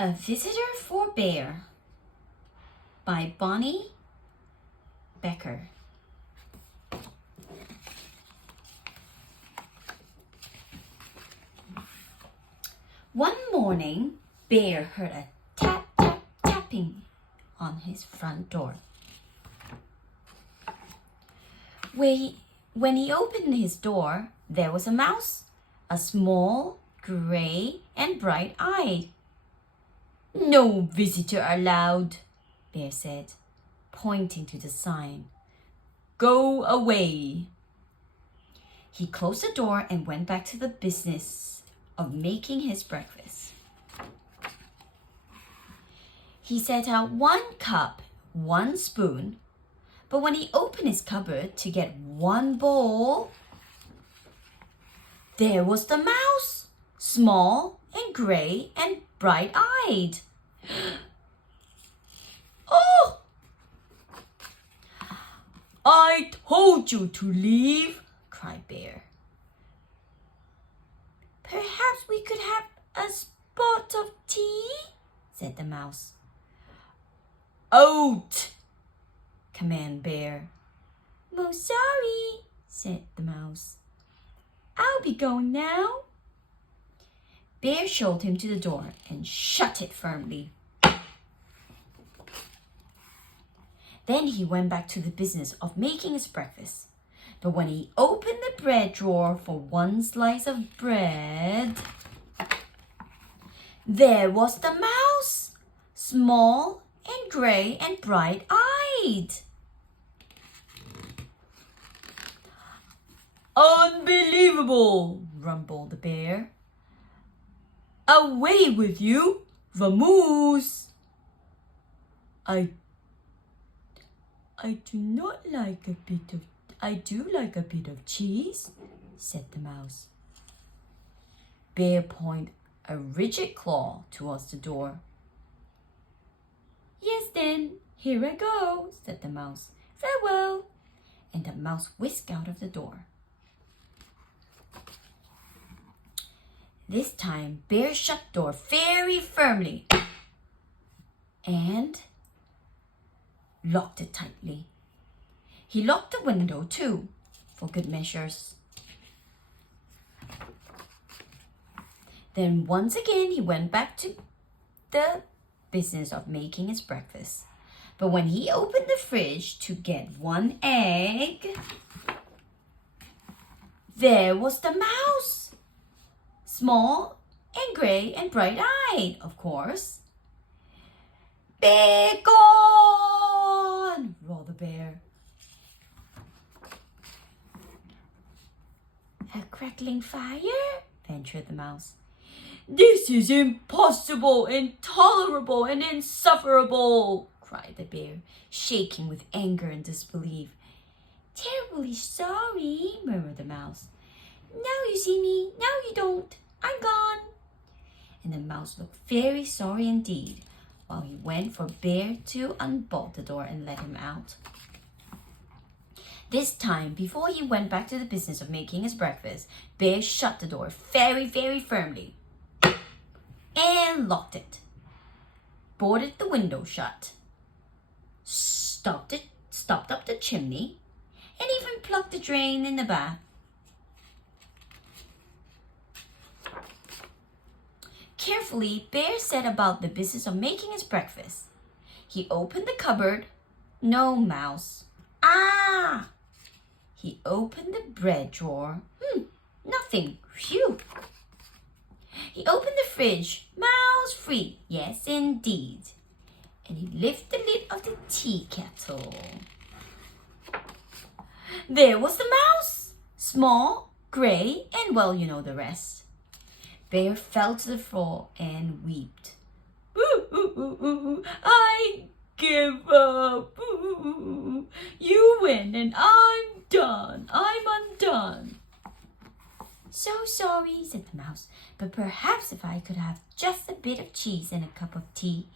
A Visitor for Bear by Bonnie Becker. One morning, Bear heard a tap, tap, tapping on his front door. When he opened his door, there was a mouse, a small, gray, and bright-eyed. "No visitor allowed," Bear said, pointing to the sign. "Go away." He closed the door and went back to the business of making his breakfast. He set out 1 cup, 1 spoon, but when he opened his cupboard to get 1 bowl, there was the mouse, small and gray and bright-eyed. "Oh! I told you to leave," cried Bear. "Perhaps we could have a spot of tea," said the mouse. "Out!" commanded Bear. "Most sorry," said the mouse. "I'll be going now." Bear showed him to the door and shut it firmly. Then he went back to the business of making his breakfast. But when he opened the bread drawer for 1 slice of bread, there was the mouse, small and gray and bright-eyed. "Unbelievable," rumbled the bear. "Away with you, vamoose." I do like a bit of cheese," said the mouse. Bear pointed a rigid claw towards the door. "Yes then, here I go," said the mouse. "Farewell." And the mouse whisked out of the door. This time, Bear shut the door very firmly and locked it tightly. He locked the window too, for good measures. Then once again he went back to the business of making his breakfast. But when he opened the fridge to get 1 egg, there was the mouse, small and gray and bright-eyed, of course. "Be gone!" roared the bear. "A crackling fire?" ventured the mouse. "This is impossible, intolerable, and insufferable!" cried the bear, shaking with anger and disbelief. "Terribly sorry," murmured the mouse. "Now you see me, now you don't. I'm gone." And the mouse looked very sorry indeed, while he went for Bear to unbolt the door and let him out. This time, before he went back to the business of making his breakfast, Bear shut the door very, very firmly and locked it, boarded the window shut, stopped up the chimney, and even plugged the drain in the bath. Carefully, Bear set about the business of making his breakfast. He opened the cupboard. No mouse. Ah! He opened the bread drawer. Nothing. Phew! He opened the fridge. Mouse free. Yes, indeed. And he lifted the lid of the tea kettle. There was the mouse. Small, gray, and well, you know the rest. Bear fell to the floor and wept. "I give up. You win and I'm done. I'm undone." "So sorry," said the mouse, "but perhaps if I could have just a bit of cheese and a cup of tea.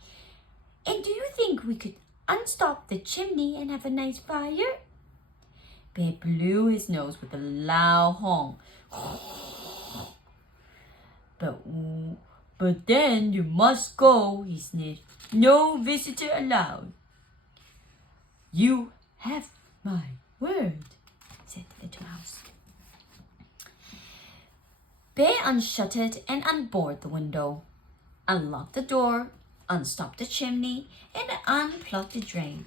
And do you think we could unstop the chimney and have a nice fire?" Bear blew his nose with a loud honk. But then you must go, he sniffed. No visitor allowed. You have my word, said the little mouse. Bear unshuttered and unboarded the window, unlocked the door, unstopped the chimney, and unplugged the drain.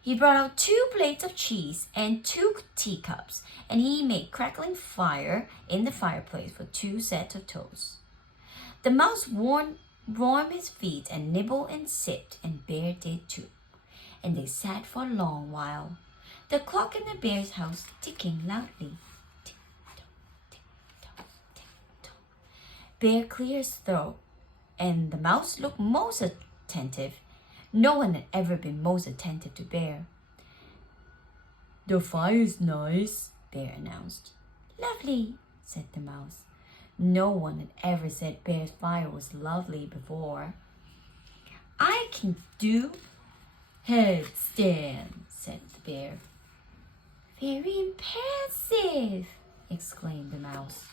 He brought out 2 plates of cheese and 2 teacups, and he made crackling fire in the fireplace for 2 sets of toast. The mouse warmed his feet and nibbled and sipped, and Bear did too. And they sat for a long while, the clock in the bear's house ticking loudly. Tick-tock, tick-tock, tick-tock. Bear cleared his throat, and the mouse looked most attentive. No one had ever been most attentive to Bear. The fire's nice, Bear announced. Lovely, said the mouse. No one had ever said Bear's fire was lovely before. I can do headstand, said the bear. Very impressive, exclaimed the mouse.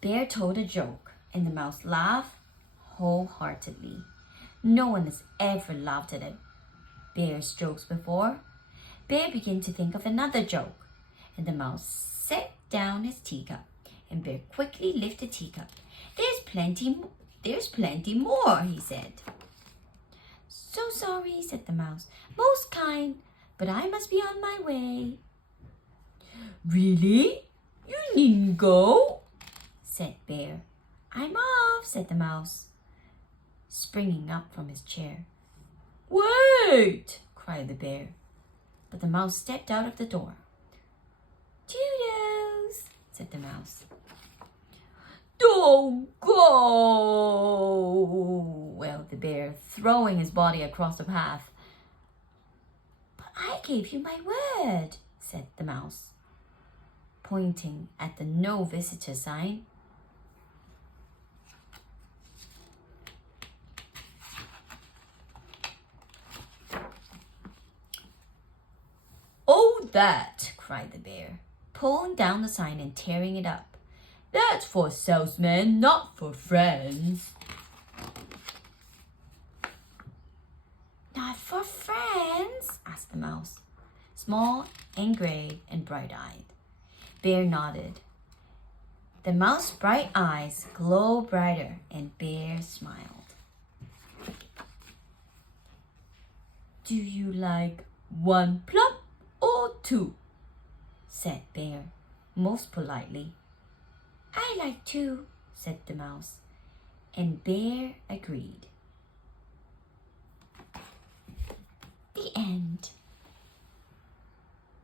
Bear told a joke, and the mouse laughed wholeheartedly. No one has ever laughed at Bear's jokes before. Bear began to think of another joke, and the mouse set down his teacup, and Bear quickly lifted the teacup. There's plenty more, he said. So sorry, said the mouse. Most kind, but I must be on my way. Really? You needn't go, said Bear. I'm off, said the mouse, springing up from his chair. Wait, cried the bear. But the mouse stepped out of the door. Toodles, said the mouse. Don't go, wailed the bear, throwing his body across the path. But I gave you my word, said the mouse, pointing at the no visitor sign. Oh, that, cried the bear, pulling down the sign and tearing it up. That's for salesmen, not for friends. Not for friends? Asked the mouse, small and gray and bright-eyed. Bear nodded. The mouse's bright eyes glowed brighter, and Bear smiled. Do you like 1 plum or 2? Said Bear, most politely. I like 2, said the mouse, and Bear agreed.